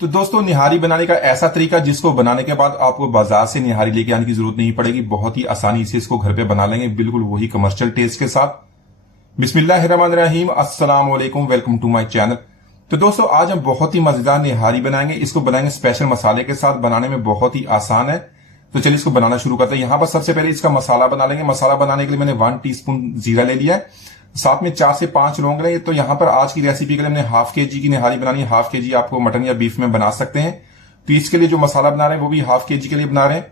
तो दोस्तों, निहारी बनाने का ऐसा तरीका जिसको बनाने के बाद आपको बाजार से निहारी लेके आने की जरूरत नहीं पड़ेगी। बहुत ही आसानी से इसको घर पे बना लेंगे, बिल्कुल वही कमर्शियल टेस्ट के साथ। बिस्मिल्लाहिर्रहमानिर्रहीम, अस्सलाम वालेकुम, वेलकम टू माय चैनल। तो दोस्तों, आज हम बहुत ही मजेदार निहारी बनाएंगे। इसको बनाएंगे स्पेशल मसाले के साथ, बनाने में बहुत ही आसान है। तो चलिए इसको बनाना शुरू करते हैं। यहां पर सबसे पहले इसका मसाला बना लेंगे। मसाला बनाने के लिए मैंने 1 टीस्पून जीरा ले लिया है, साथ में 4 से 5 लौंग लेंगे। तो यहां पर आज की रेसिपी के लिए हमने हाफ केजी की निहारी बनानी है। हाफ केजी आपको मटन या बीफ में बना सकते हैं। तो इसके लिए जो मसाला बना रहे हैं वो भी हाफ केजी के लिए बना रहे हैं।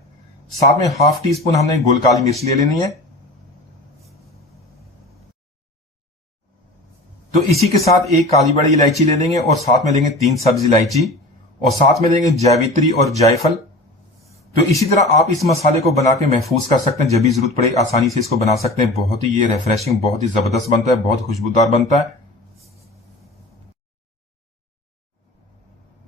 साथ में हाफ टी स्पून हमने गोल काली मिर्च ले लेनी है। तो इसी के साथ एक काली बड़ी इलायची ले लेंगे और साथ में लेंगे 3 सब्ज इलायची और साथ में लेंगे जावित्री और जायफल। तो इसी तरह आप इस मसाले को बना के महफूज कर सकते हैं, जब भी जरूरत पड़े आसानी से इसको बना सकते हैं। बहुत ही ये रिफ्रेशिंग, बहुत ही जबरदस्त बनता है, बहुत खुशबूदार बनता है।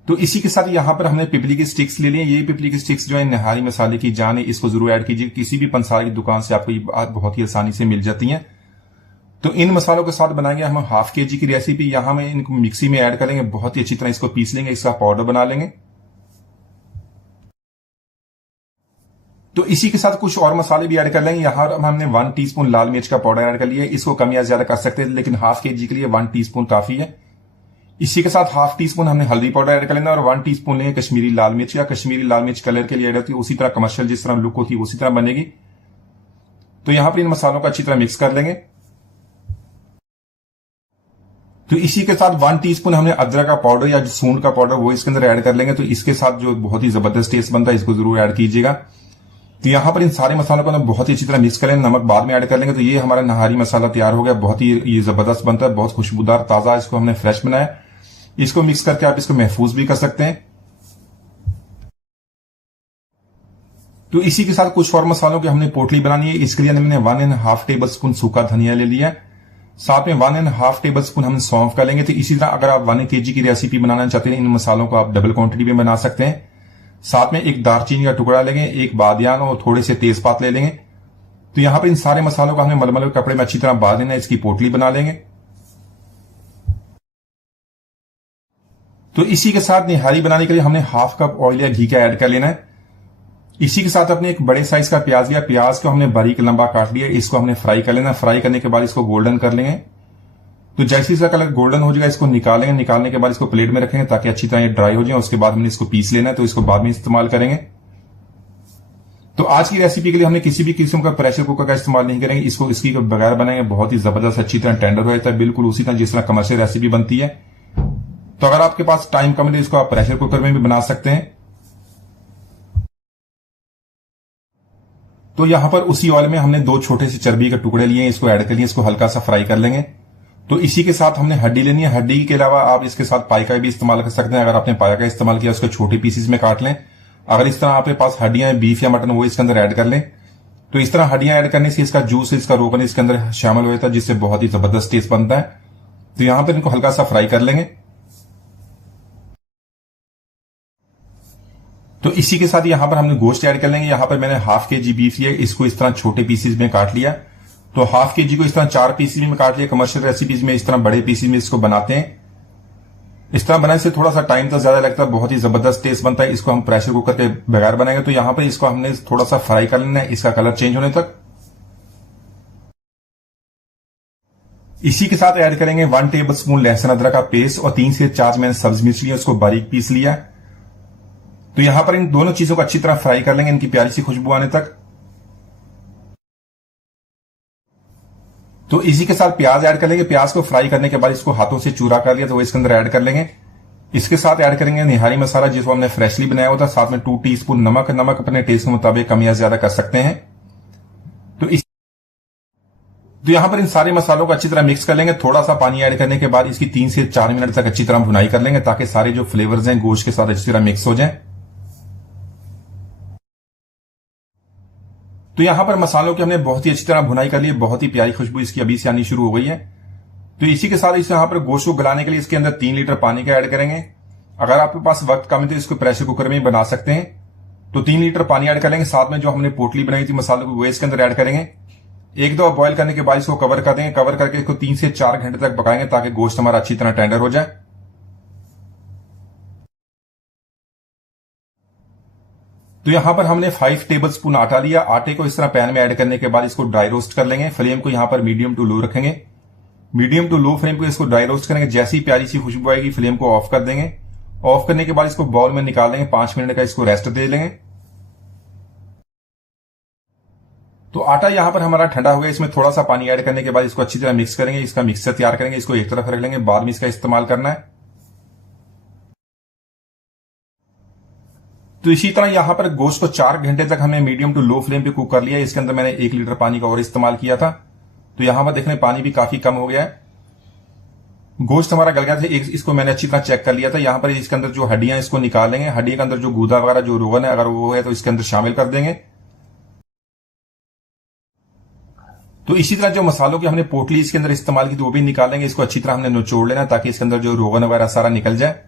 तो इसी के साथ यहां पर हमने पिपली की स्टिक्स ले ली है। ये पिपली की स्टिक्स जो है निहारी मसाले की जान है, इसको जरूर ऐड कीजिए। किसी भी पंसारी की दुकान से आपको ये बहुत ही आसानी से मिल जाती है। तो इन मसालों के साथ बनाएंगे हम हाफ केजी की रेसिपी। यहां में इनको मिक्सी में ऐड करेंगे, बहुत ही अच्छी तरह इसको पीस लेंगे, इसका पाउडर बना लेंगे। तो इसी के साथ कुछ और मसाले भी ऐड कर लेंगे। यहां हमने 1 टीस्पून लाल मिर्च का पाउडर ऐड कर लिया है। इसको कम या ज्यादा कर सकते हैं, लेकिन हाफ केजी के लिए 1 टीस्पून काफी है। इसी के साथ हाफ टीस्पून हमने हल्दी पाउडर ऐड कर लेना और 1 टीस्पून लेंगे कश्मीरी लाल मिर्च। या कश्मीरी लाल मिर्च कलर के लिए ऐड होती है, उसी तरह कमर्शियल जिस तरह लुक होती है उसी तरह बनेगी। तो यहां पर इन मसालों को अच्छी तरह मिक्स कर लेंगे। तो इसी के साथ 1 टीस्पून हमने अदरक का पाउडर या सूंड का पाउडर वो इसके अंदर ऐड कर लेंगे। तो इसके साथ जो बहुत ही जबरदस्त टेस्ट बनता है, इसको जरूर ऐड कीजिएगा। तो यहां पर इन सारे मसालों को बहुत ही अच्छी तरह मिक्स करें, नमक बाद में ऐड कर लेंगे। तो ये हमारा नहारी मसाला तैयार हो गया। बहुत ही ये जबरदस्त बनता है, बहुत खुशबूदार, ताजा। इसको हमने फ्रेश बनाया। इसको मिक्स करके आप इसको महफूज भी कर सकते हैं। तो इसी के साथ कुछ और मसालों की हमने पोटली बनानी है। इसके लिए मैंने 1.5 टेबल स्पून सूखा धनिया ले लिया है। साथ में 1.5 टेबल स्पून हम सौंफ का लेंगे। तो इसी तरह अगर आप 1 केजी की रेसिपी बनाना चाहते हैं, इन मसालों को आप डबल क्वांटिटी में बना सकते हैं। साथ में एक दालचीनी का टुकड़ा लेंगे, एक बादियान और थोड़े से तेजपात ले लेंगे। तो यहां पर इन सारे मसालों को हमने मलमल के कपड़े में अच्छी तरह बांध लेना है। इसकी पोटली बना लेंगे। तो इसी के साथ निहारी बनाने के लिए हमने हाफ कप ऑयल या घी का ऐड कर लेना है। इसी के साथ अपने एक बड़े साइज का प्याज लिया। प्याज को हमने बारीक लंबा काट लिया। इसको हमने फ्राई कर लेना। फ्राई करने के बाद इसको गोल्डन कर लेंगे। तो जैसे इसका कलर गोल्डन हो जाएगा इसको निकालेंगे। निकालने के बाद इसको प्लेट में रखेंगे ताकि अच्छी तरह ये ड्राई हो जाए। उसके बाद हमने इसको पीस लेना है, तो इसको बाद में इस्तेमाल करेंगे। तो आज की रेसिपी के लिए हमने किसी भी किस्म का प्रेशर कुकर का इस्तेमाल नहीं करेंगे। इसको इसकी बगैर बनाएंगे, बहुत ही जबरदस्त अच्छी तरह टेंडर हो जाता है, बिल्कुल उसी तरह जिस तरह कमर्शियल रेसिपी बनती है। तो अगर आपके पास टाइम कम है तो इसको आप प्रेशर कुकर में भी बना सकते हैं। तो यहां पर उसी ऑयल में हमने 2 छोटे से चर्बी के टुकड़े लिए, इसको ऐड कर लिए। इसको हल्का सा फ्राई कर लेंगे। तो इसी के साथ हमने हड्डी लेनी है। हड्डी के अलावा आप इसके साथ पाई का भी इस्तेमाल कर सकते हैं। अगर आपने पाया का इस्तेमाल किया उसको छोटे पीसेस में काट लें। अगर इस तरह आपके पास हड्डियां हैं बीफ या मटन, वो इसके अंदर ऐड कर लें। तो इस तरह हड्डियां ऐड करने से इसका जूस, इसका रोगन इसके अंदर शामिल हो जाता है, जिससे बहुत ही जबरदस्त टेस्ट बनता है। तो यहां पर इनको हल्का सा फ्राई कर लेंगे। तो इसी के साथ यहां पर हमने गोश्त ऐड कर लेंगे। यहां पर मैंने हाफ केजी बीफ लिया, इसको इस तरह छोटे पीसेस में काट लिया। तो हाफ केजी को इस तरह 4 पीसेस में काट लिया। कमर्शियल रेसिपीज में इस तरह बड़े पीसेस में इसको बनाते हैं। इस तरह बनाने से थोड़ा सा टाइम तो ज्यादा लगता है, बहुत ही जबरदस्त टेस्ट बनता है। इसको हम प्रेशर कुकर के बगैर बनाएंगे। तो यहां पर इसको हमने थोड़ा सा फ्राई कर लेना है, इसका कलर चेंज होने तक। इसी के साथ ऐड करेंगे 1 टेबल स्पून लहसुन अदरक का पेस्ट और 3 से 4 मैंने सब्ज मिर्च लिया, उसको बारीक पीस लिया। तो यहां पर इन दोनों चीजों को अच्छी तरह फ्राई कर लेंगे, इनकी प्यारी सी खुशबू आने तक। तो इसी के साथ प्याज ऐड कर लेंगे। प्याज को फ्राई करने के बाद इसको हाथों से चूरा कर लिया, तो वो इसके अंदर ऐड कर लेंगे। इसके साथ ऐड करेंगे निहारी मसाला, जिसको हमने फ्रेशली बनाया हुआ था। साथ में 2 टीस्पून नमक। नमक अपने टेस्ट के मुताबिक कम या ज्यादा कर सकते हैं। तो यहां पर इन सारे मसालों को अच्छी तरह मिक्स कर लेंगे। थोड़ा सा पानी ऐड करने के बाद इसकी 3 से 4 मिनट तक अच्छी तरह भुनाई कर लेंगे, ताकि सारे जो फ्लेवर्स हैं गोश्त के साथ अच्छी तरह मिक्स हो जाएं। तो यहां पर मसालों की हमने बहुत ही अच्छी तरह भुनाई कर ली। बहुत ही प्यारी खुशबू इसकी अभी से आनी शुरू हो गई है। तो इसी के साथ इस यहां पर गोश्त को गलाने के लिए इसके अंदर 3 लीटर पानी का ऐड करेंगे। अगर आपके पास वक्त कम है तो इसको प्रेशर कुकर में ही बना सकते हैं। तो 3 लीटर पानी ऐड कर लेंगे। साथ में जो हमने पोटली बनाई थी मसालों को, वो इसके अंदर ऐड करेंगे। 1-2 बॉईल करने के बाद इसको कवर कर देंगे। कवर करके इसको 3 से 4 घंटे तक पकाएंगे, ताकि गोश्त हमारा अच्छी तरह टेंडर हो जाए। तो यहां पर हमने 5 टेबल स्पून आटा लिया। आटे को इस तरह पैन में ऐड करने के बाद इसको ड्राई रोस्ट कर लेंगे। फ्लेम को यहां पर मीडियम टू लो रखेंगे। मीडियम टू लो फ्लेम पे इसको ड्राई रोस्ट करेंगे। जैसे ही प्यारी सी खुशबू आएगी फ्लेम को ऑफ कर देंगे। ऑफ करने के बाद इसको बाउल में निकाल लेंगे। 5 मिनट का इसको रेस्ट दे लेंगे। तो आटा यहां पर हमारा ठंडा हो गया। इसमें थोड़ा सा पानी ऐड करने के बाद इसको अच्छी तरह मिक्स करेंगे। इसका मिक्सचर तैयार करेंगे। इसको एक तरफ रख लेंगे, बाद में इसका इस्तेमाल करना है। तो इसी तरह यहां पर गोश्त को 4 घंटे तक हमने मीडियम टू लो फ्लेम पे कुक कर लिया। इसके अंदर मैंने 1 लीटर पानी का और इस्तेमाल किया था। तो यहां पर देखने पानी भी काफी कम हो गया है। गोश्त हमारा गल गया था। इसको मैंने अच्छी तरह चेक कर लिया था। यहां पर इसके अंदर जो हड्डियां इसको निकाल लेंगे। हड्डी के अंदर जो गूदा वगैरह जो रोगन है अगर वो है तो इसके अंदर शामिल कर देंगे। तो इसी तरह जो मसालों की हमने पोटली इसके अंदर इस्तेमाल की थी वो भी निकालेंगे। इसको अच्छी तरह हमने निचोड़ लेना ताकि इसके अंदर जो रोगन वगैरह सारा निकल जाए।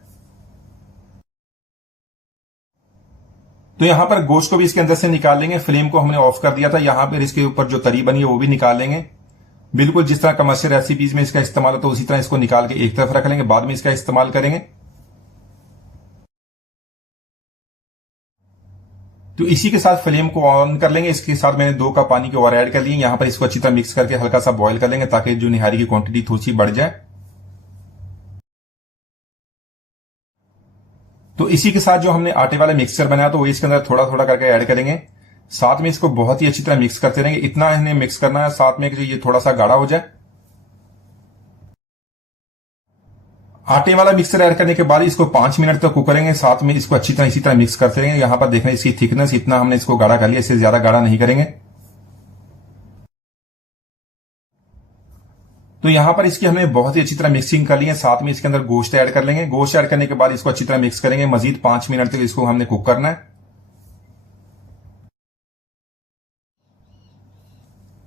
तो यहां पर गोश्त को भी इसके अंदर से निकाल लेंगे। फ्लेम को हमने ऑफ कर दिया था। यहां पर इसके ऊपर जो तरी बनी है वो भी निकाल लेंगे। बिल्कुल जिस तरह कमर्शियल रेसिपीज में इसका इस्तेमाल होता है उसी तरह इसको निकाल के एक तरफ रख लेंगे, बाद में इसका इस्तेमाल करेंगे। तो इसी के साथ फ्लेम को ऑन कर लेंगे। इसके साथ मैंने 2 कप पानी के और ऐड कर लिए। यहां पर इसको अच्छी तरह मिक्स करके हल्का सा बॉईल कर लेंगे ताकि जो निहारी की क्वांटिटी थोड़ी सी बढ़ जाए। तो इसी के साथ जो हमने आटे वाला मिक्सचर बनाया तो वो इसके अंदर थोड़ा थोड़ा करके ऐड करेंगे। साथ में इसको बहुत ही अच्छी तरह मिक्स करते रहेंगे। इतना इन्हें मिक्स करना है साथ में कि ये थोड़ा सा गाढ़ा हो जाए। आटे वाला मिक्सचर ऐड करने के बाद इसको 5 मिनट तक कुक करेंगे। साथ में इसको अच्छी तरह इसी तरह मिक्स करते रहेंगे। यहां पर देखना इसकी थिकनेस इतना हमने इसको गाढ़ा कर लिया, इससे ज्यादा गाढ़ा नहीं करेंगे। तो यहां पर इसकी हमने बहुत ही अच्छी तरह मिक्सिंग कर ली है। साथ में इसके अंदर गोश्त ऐड कर लेंगे। गोश्त ऐड करने के बाद इसको अच्छी तरह मिक्स करेंगे। मजीद 5 मिनट तक इसको हमने कुक करना है।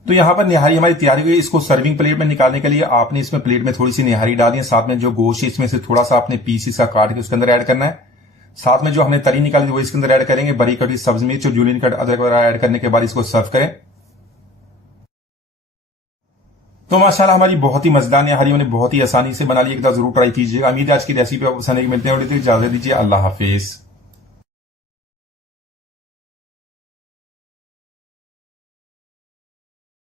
तो यहां पर निहारी हमारी तैयार हुई। इसको सर्विंग प्लेट में निकालने के लिए आपने इसमें प्लेट में थोड़ी सी निहारी डालनी है। साथ में जो गोश्त इसमें से थोड़ा सा अपने पीस इसका काट के उसके अंदर ऐड करना है। साथ में जो हमने तरी निकाली वो इसके अंदर ऐड करेंगे। बड़ी कटी सब्जी मिर्च और जूलियन कट अदरक वगैरह ऐड करने के बाद इसको सर्व करें। तो माशाल्लाह हमारी बहुत ही मजेदार निहारी हमने बहुत ही आसानी से बना ली। एक बार जरूर ट्राई कीजिएगा। उम्मीद है आज की रेसिपी आपको पसंद आएगी। मिलते हैं, इजाजत दीजिए। अल्लाह हाफिज।